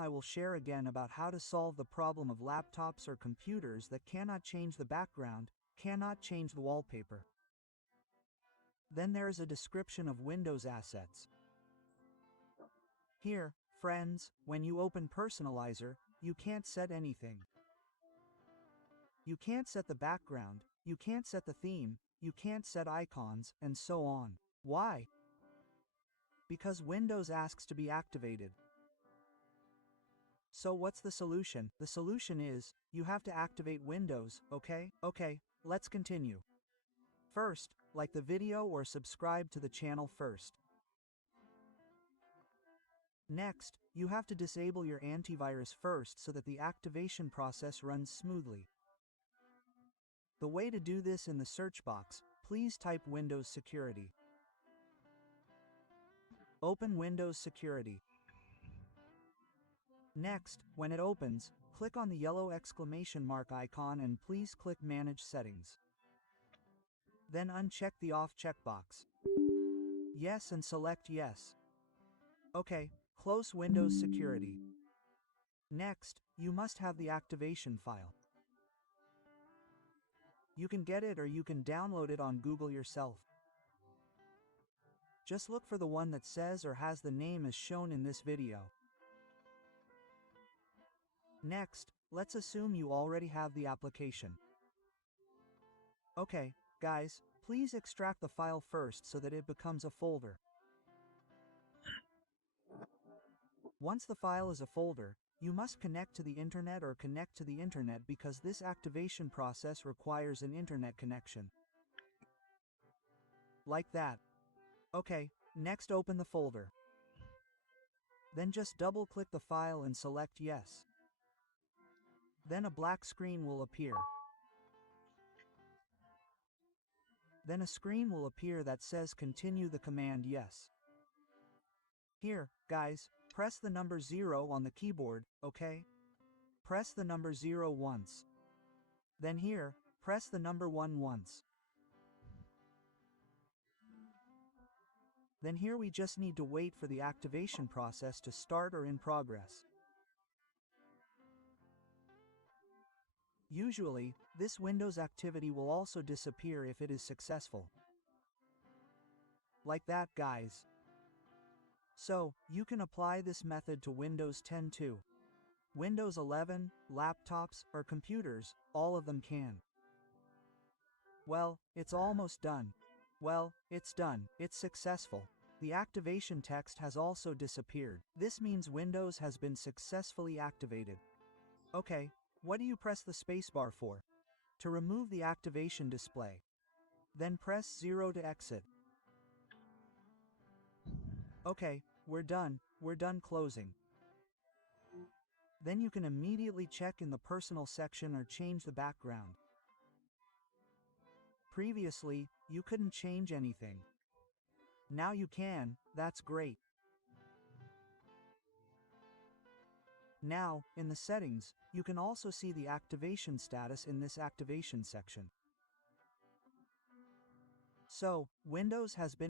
I will share again about how to solve the problem of laptops or computers that cannot change the background, cannot change the wallpaper. Then there is a description of Windows assets. Here, friends, when you open Personalizer, you can't set anything. You can't set the background, you can't set the theme, you can't set icons, and so on. Why? Because Windows asks to be activated. So what's the solution? The solution is, you have to activate Windows, okay? Okay, let's continue. First, like the video or subscribe to the channel first. Next, you have to disable your antivirus first so that the activation process runs smoothly. The way to do this in the search box, please type Windows Security. Open Windows Security. Next, when it opens, click on the yellow exclamation mark icon and please click Manage Settings. Then uncheck the Off checkbox. Yes, and select Yes. Okay, close Windows Security. Next, you must have the activation file. You can get it or you can download it on Google yourself. Just look for the one that says or has the name as shown in this video. Next, let's assume you already have the application. Okay, guys, please extract the file first so that it becomes a folder. Once the file is a folder, you must connect to the internet or connect to the internet because this activation process requires an internet connection. Like that. Okay, next open the folder. Then just double-click the file and select Yes. Then a black screen will appear. Then a screen will appear that says continue the command Yes. Here, guys, press the number 0 on the keyboard, okay? Press the number 0 once. Then here, press the number 1 once. Then here we just need to wait for the activation process to start or in progress. Usually, this Windows activity will also disappear if it is successful. Like that, guys. So, you can apply this method to Windows 10 too. Windows 11, laptops, or computers, all of them can. Well, it's almost done. Well, it's done. It's successful. The activation text has also disappeared. This means Windows has been successfully activated. Okay. What do you press the spacebar for? To remove the activation display. Then press 0 to exit. Okay, we're done closing. Then you can immediately check in the personal section or change the background. Previously, you couldn't change anything. Now you can, that's great. Now, in the settings, you can also see the activation status in this activation section. So, Windows has been